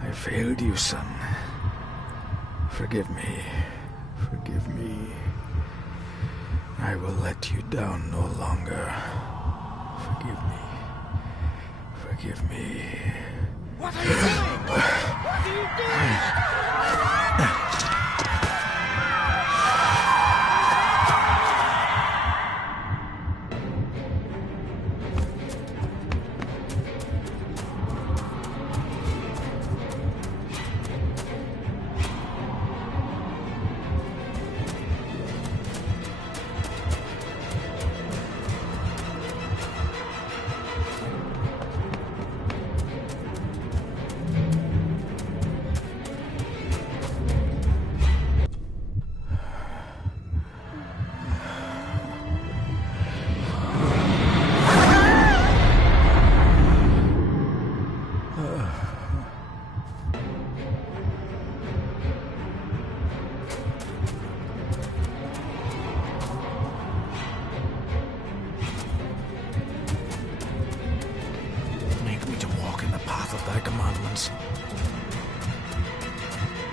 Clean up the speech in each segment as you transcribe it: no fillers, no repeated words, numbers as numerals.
I failed you, son. Forgive me. Forgive me. I will let you down no longer. Forgive me. Forgive me. What are you doing? What are you doing?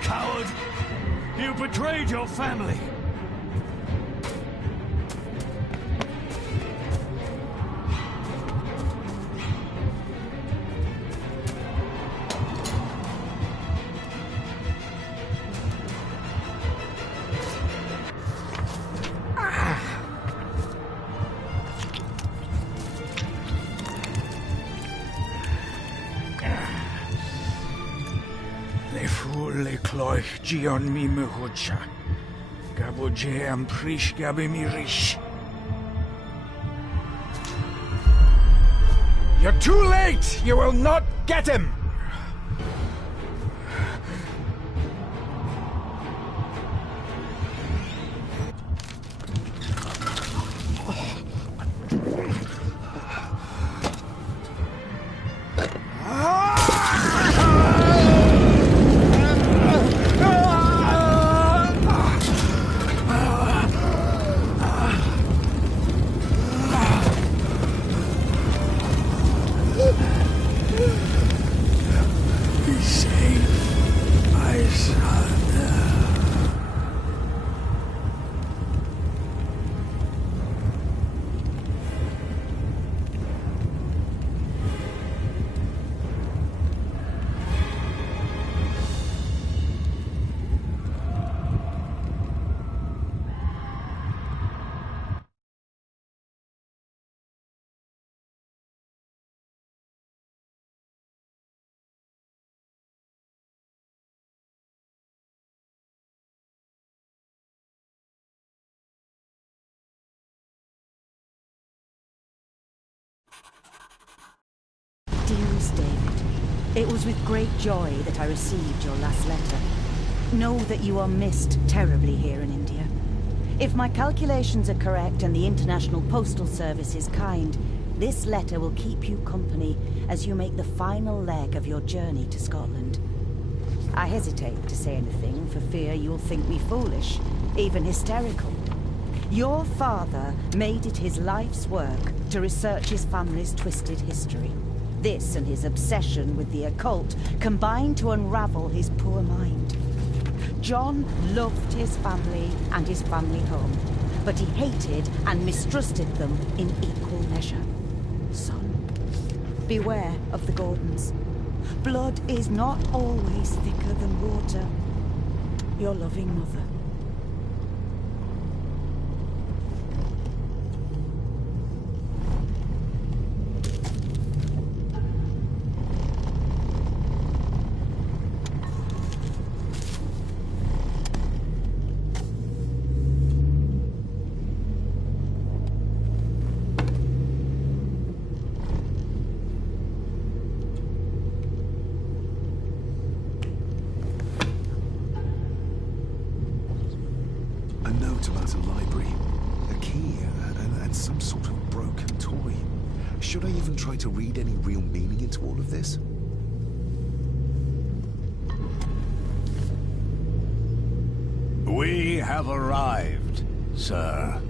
Coward! You betrayed your family! Le cloich gion mi mehucha. Gaboje am prish gabe mi rish. You're too late! You will not get him! Dearest David, it was with great joy that I received your last letter. Know that you are missed terribly here in India. If my calculations are correct and the International Postal Service is kind, this letter will keep you company as you make the final leg of your journey to Scotland. I hesitate to say anything for fear you'll think me foolish, even hysterical. Your father made it his life's work to research his family's twisted history. This and his obsession with the occult combined to unravel his poor mind. John loved his family and his family home, but he hated and mistrusted them in equal measure. Son, beware of the Gordons. Blood is not always thicker than water. Your loving mother. A note about a library, a key, and some sort of broken toy. Should I even try to read any real meaning into all of this? We have arrived, sir.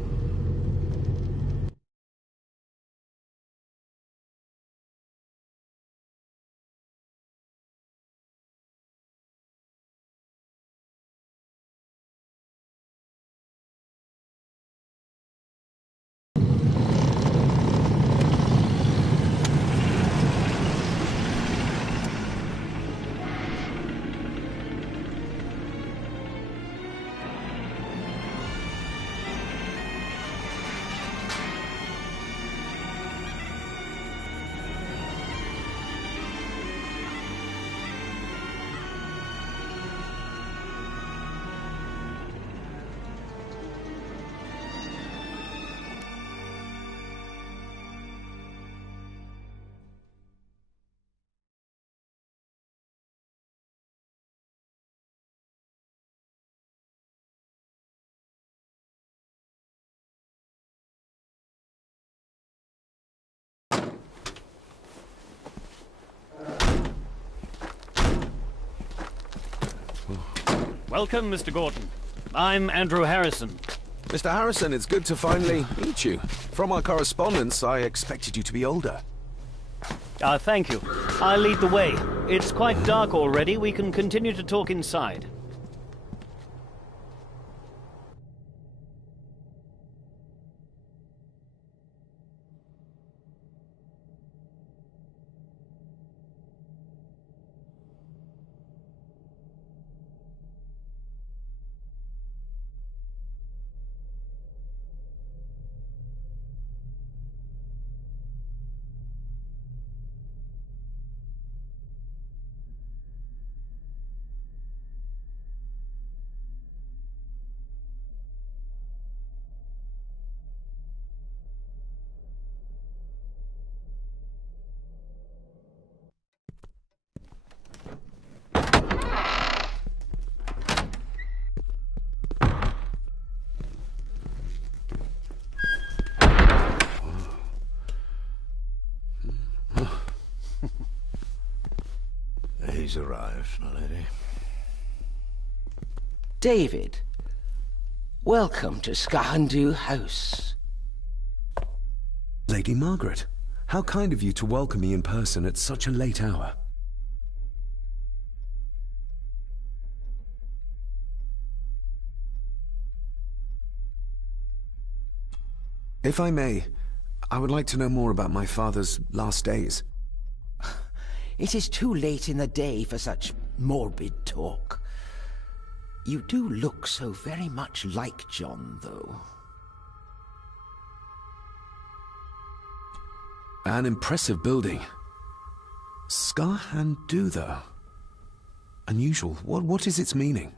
Welcome, Mr. Gordon. I'm Andrew Harrison. Mr. Harrison, it's good to finally meet you. From our correspondence, I expected you to be older. Thank you. I'll lead the way. It's quite dark already. We can continue to talk inside. He's arrived, my lady. David, welcome to Skahandu House. Lady Margaret, how kind of you to welcome me in person at such a late hour. If I may, I would like to know more about my father's last days. It is too late in the day for such morbid talk. You do look so very much like John, though. An impressive building. Skahandu, though. Unusual. What is its meaning?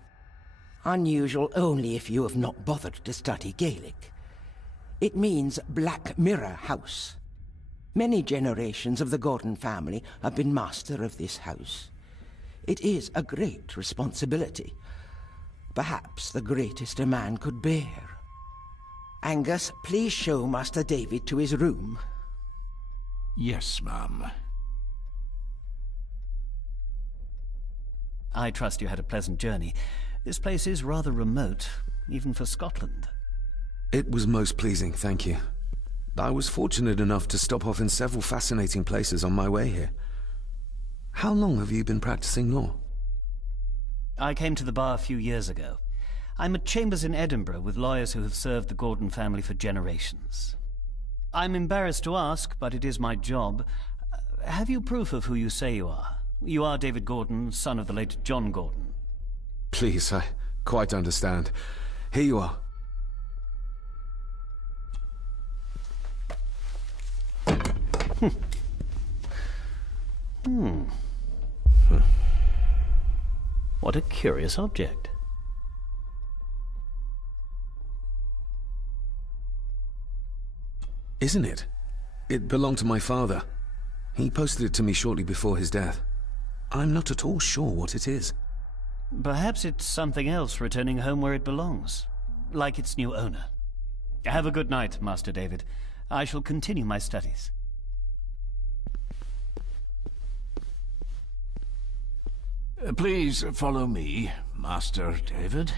Unusual only if you have not bothered to study Gaelic. It means Black Mirror House. Many generations of the Gordon family have been master of this house. It is a great responsibility. Perhaps the greatest a man could bear. Angus, please show Master David to his room. Yes, ma'am. I trust you had a pleasant journey. This place is rather remote, even for Scotland. It was most pleasing, thank you. I was fortunate enough to stop off in several fascinating places on my way here. How long have you been practicing law? I came to the bar a few years ago. I'm at chambers in Edinburgh with lawyers who have served the Gordon family for generations. I'm embarrassed to ask, but it is my job. Have you proof of who you say you are? You are David Gordon, son of the late John Gordon. Please, I quite understand. Here you are. What a curious object. Isn't it? It belonged to my father. He posted it to me shortly before his death. I'm not at all sure what it is. Perhaps it's something else returning home where it belongs, like its new owner. Have a good night, Master David. I shall continue my studies. Please follow me, Master David.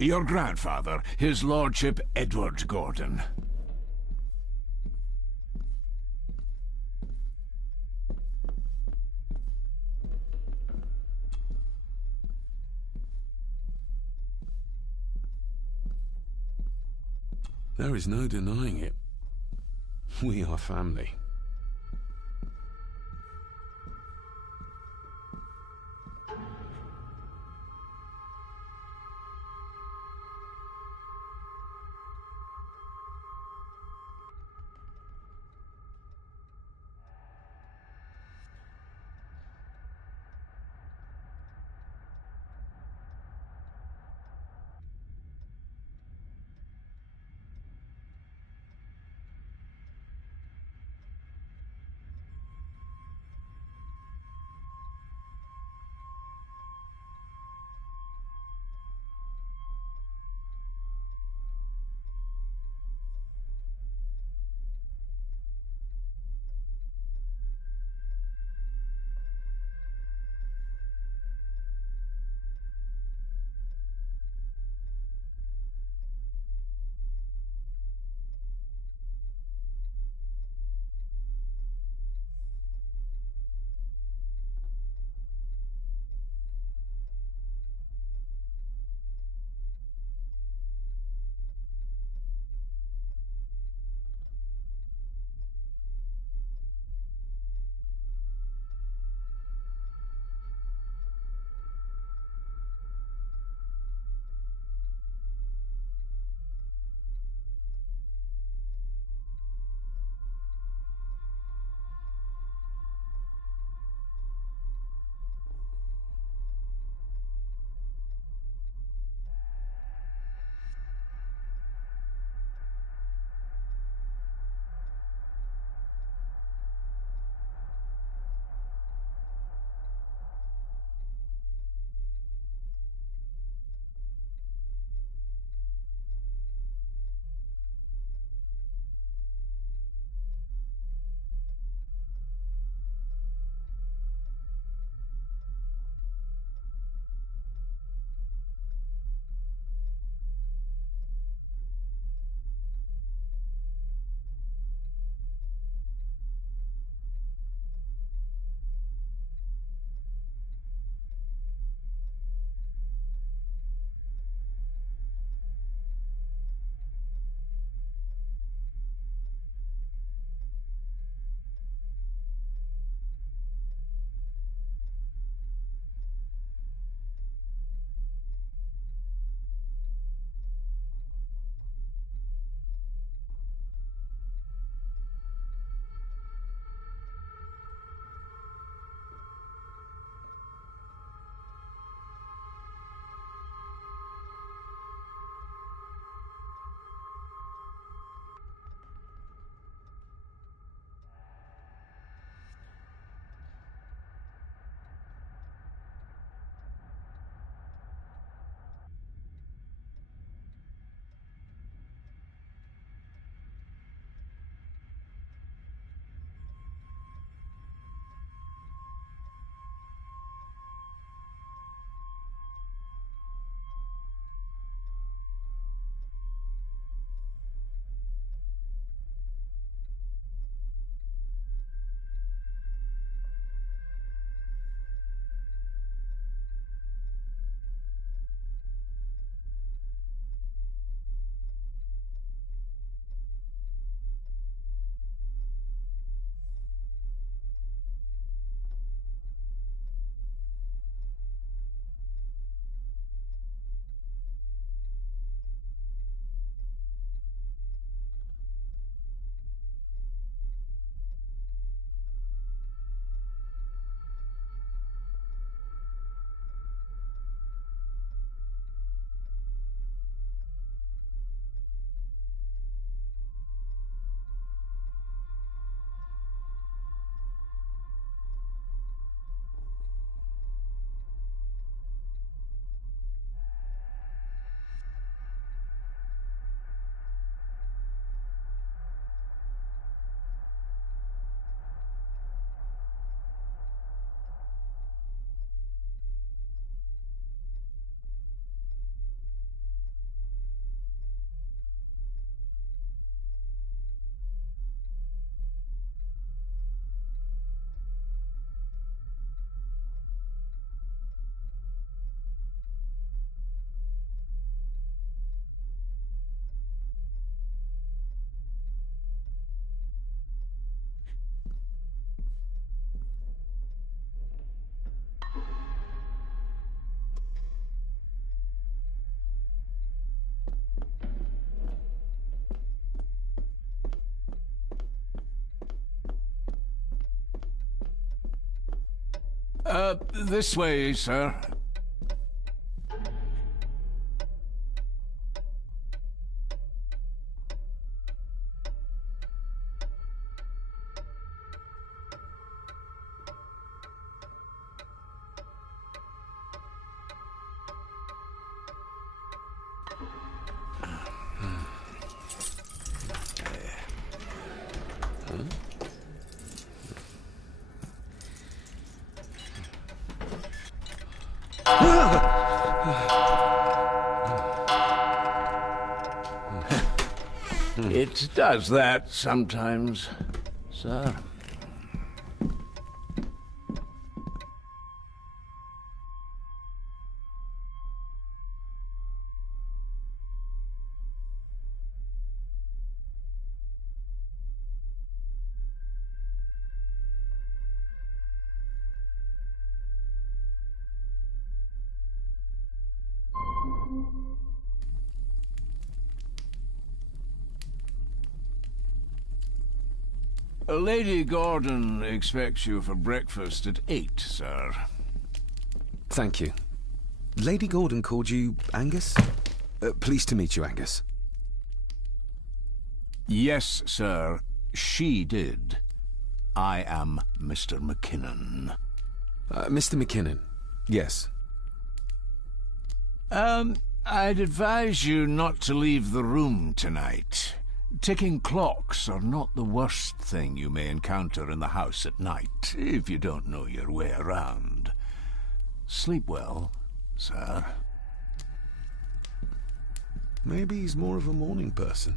Your grandfather, his lordship Edward Gordon. There is no denying it. We are family. This way, sir. It does that sometimes, sir. Lady Gordon expects you for breakfast at 8, sir. Thank you. Lady Gordon called you Angus? Pleased to meet you, Angus. Yes, sir. She did. I am Mr. McKinnon. Mr. McKinnon. Yes. I'd advise you not to leave the room tonight. Ticking clocks are not the worst thing you may encounter in the house at night, if you don't know your way around. Sleep well, sir. Maybe he's more of a morning person.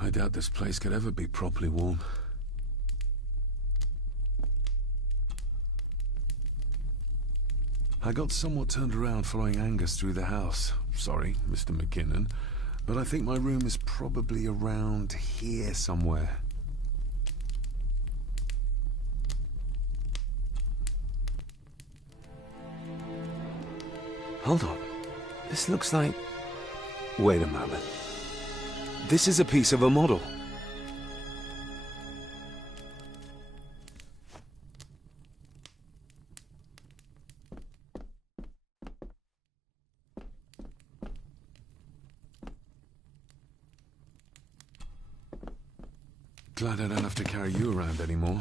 I doubt this place could ever be properly warm. I got somewhat turned around following Angus through the house. Sorry, Mr. McKinnon, but I think my room is probably around here somewhere. Hold on. This looks like... Wait a moment. This is a piece of a model. Glad I don't have to carry you around anymore.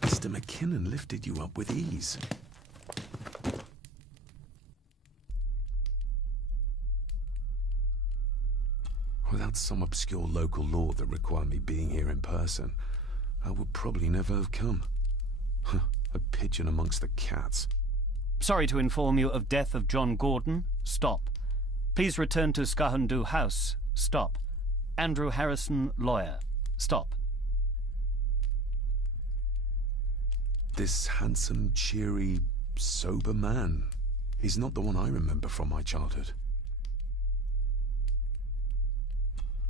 Mr. McKinnon lifted you up with ease. Without some obscure local law that required me being here in person, I would probably never have come. A pigeon amongst the cats. Sorry to inform you of death of John Gordon. Stop. Please return to Skahundu House. Stop. Andrew Harrison, lawyer. Stop. This handsome, cheery, sober man. He's not the one I remember from my childhood.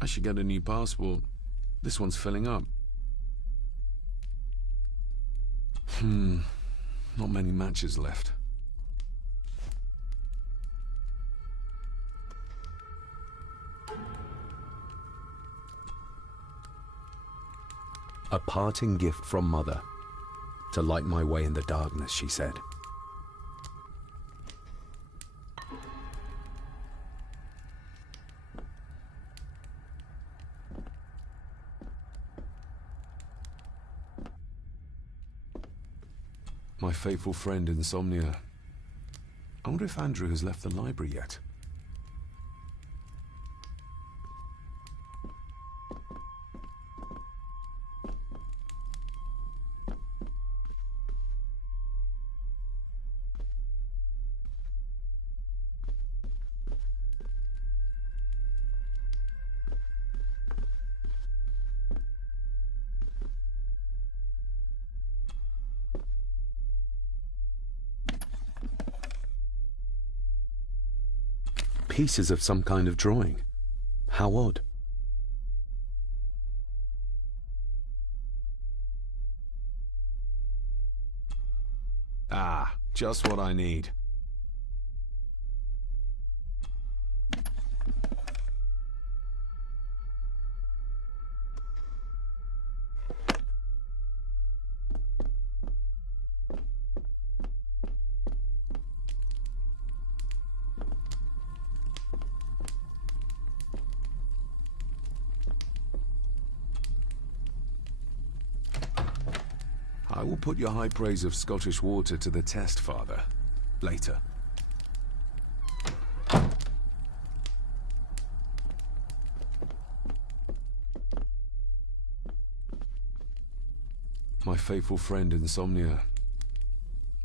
I should get a new passport. This one's filling up. Not many matches left. A parting gift from Mother. To light my way in the darkness, she said. My faithful friend Insomnia. I wonder if Andrew has left the library yet. Pieces of some kind of drawing. How odd. Ah, just what I need. I will put your high praise of Scottish water to the test, Father. Later. My faithful friend Insomnia.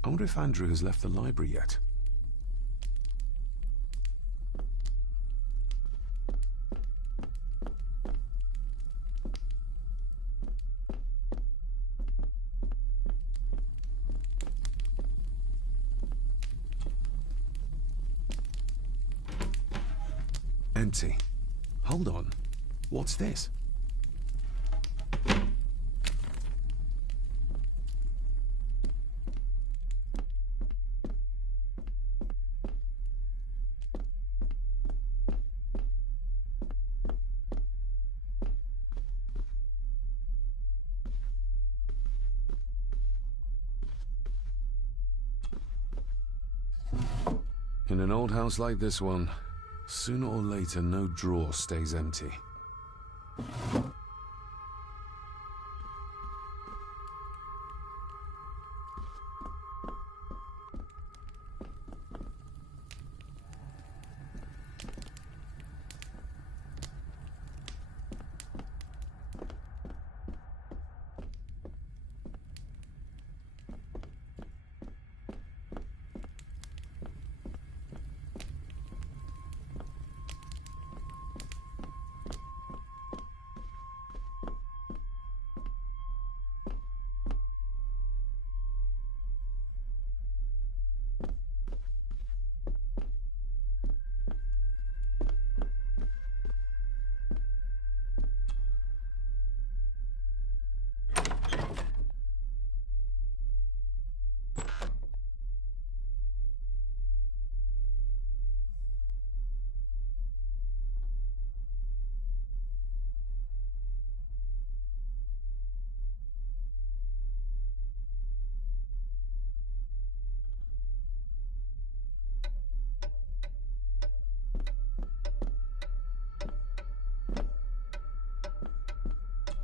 I wonder if Andrew has left the library yet. Empty. Hold on. What's this? In an old house like this one, sooner or later no drawer stays empty.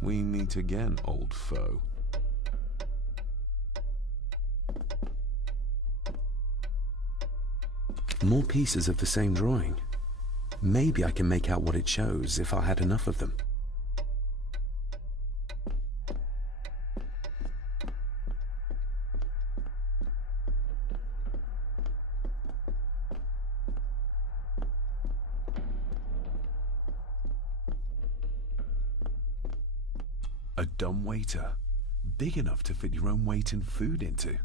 We meet again, old foe. More pieces of the same drawing. Maybe I can make out what it shows if I had enough of them. A dumbwaiter, big enough to fit your own weight and food into.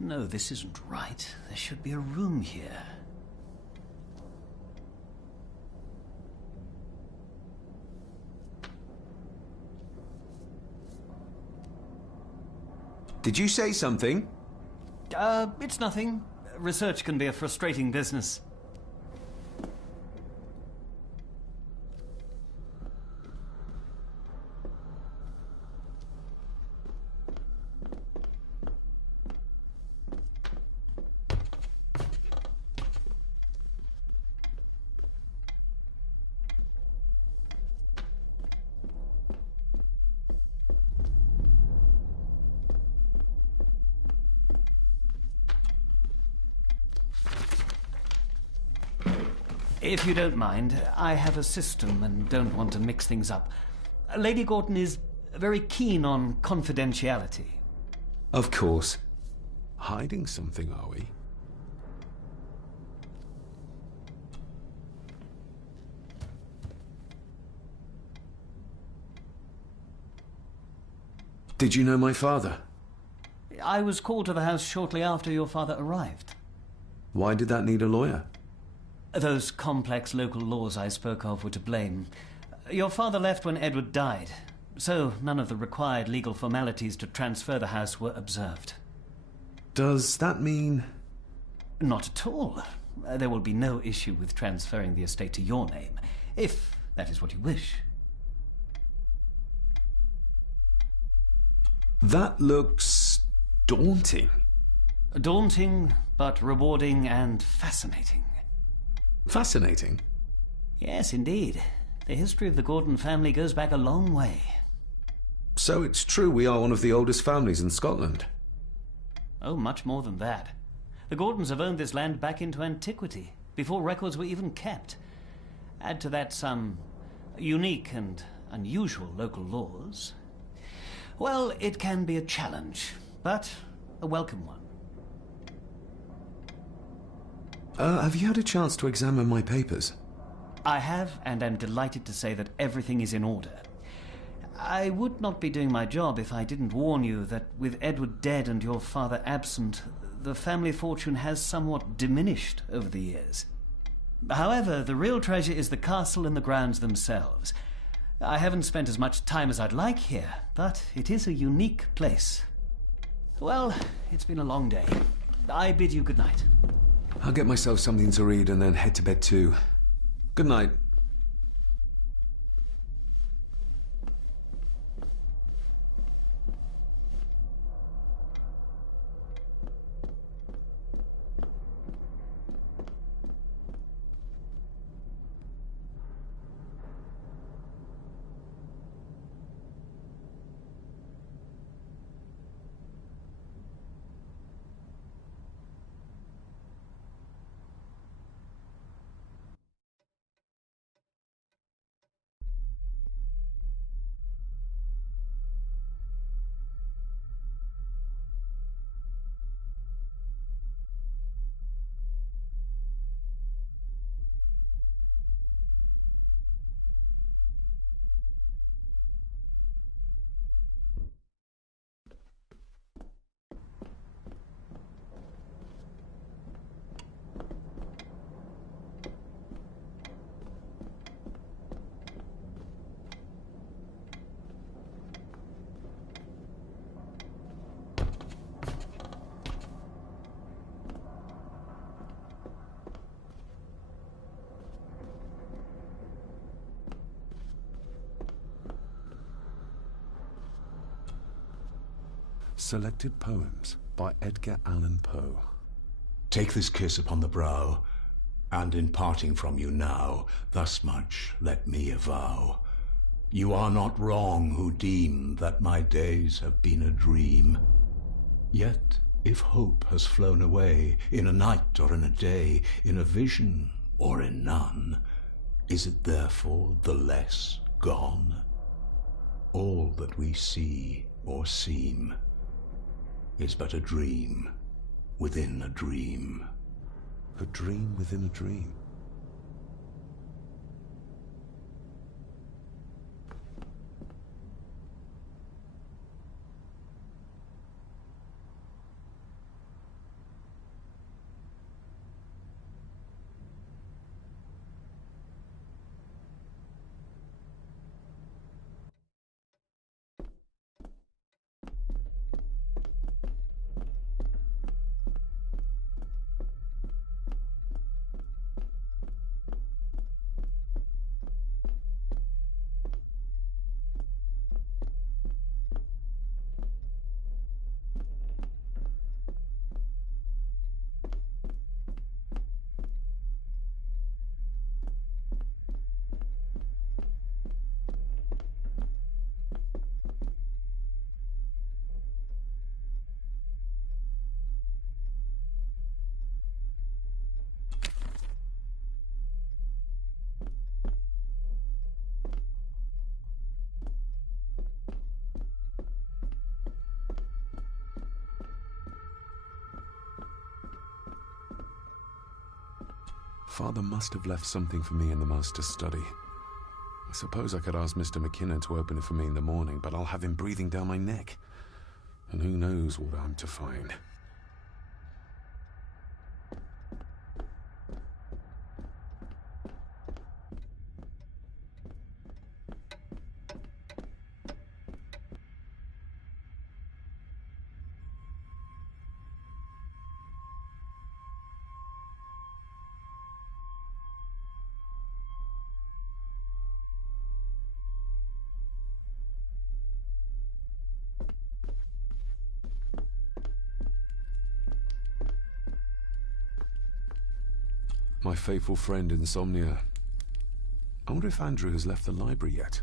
No, this isn't right. There should be a room here. Did you say something? It's nothing. Research can be a frustrating business. If you don't mind, I have a system and don't want to mix things up. Lady Gordon is very keen on confidentiality. Of course. Hiding something, are we? Did you know my father? I was called to the house shortly after your father arrived. Why did that need a lawyer? Those complex local laws I spoke of were to blame. Your father left when Edward died, so none of the required legal formalities to transfer the house were observed. Does that mean... Not at all. There will be no issue with transferring the estate to your name, if that is what you wish. That looks... daunting. Daunting, but rewarding and fascinating. Fascinating? Yes, indeed. The history of the Gordon family goes back a long way. So it's true we are one of the oldest families in Scotland? Oh, much more than that. The Gordons have owned this land back into antiquity, before records were even kept. Add to that some unique and unusual local laws. Well, it can be a challenge, but a welcome one. Have you had a chance to examine my papers? I have, and am delighted to say that everything is in order. I would not be doing my job if I didn't warn you that with Edward dead and your father absent, the family fortune has somewhat diminished over the years. However, the real treasure is the castle and the grounds themselves. I haven't spent as much time as I'd like here, but it is a unique place. Well, it's been a long day. I bid you good night. I'll get myself something to read and then head to bed too. Good night. Selected Poems by Edgar Allan Poe. Take this kiss upon the brow, and in parting from you now, thus much let me avow. You are not wrong who deem that my days have been a dream. Yet, if hope has flown away, in a night or in a day, in a vision or in none, is it therefore the less gone? All that we see or seem is but a dream within a dream. A dream within a dream. Father must have left something for me in the Master's study. I suppose I could ask Mr. McKinnon to open it for me in the morning, but I'll have him breathing down my neck. And who knows what I'm to find. My faithful friend Insomnia. I wonder if Andrew has left the library yet.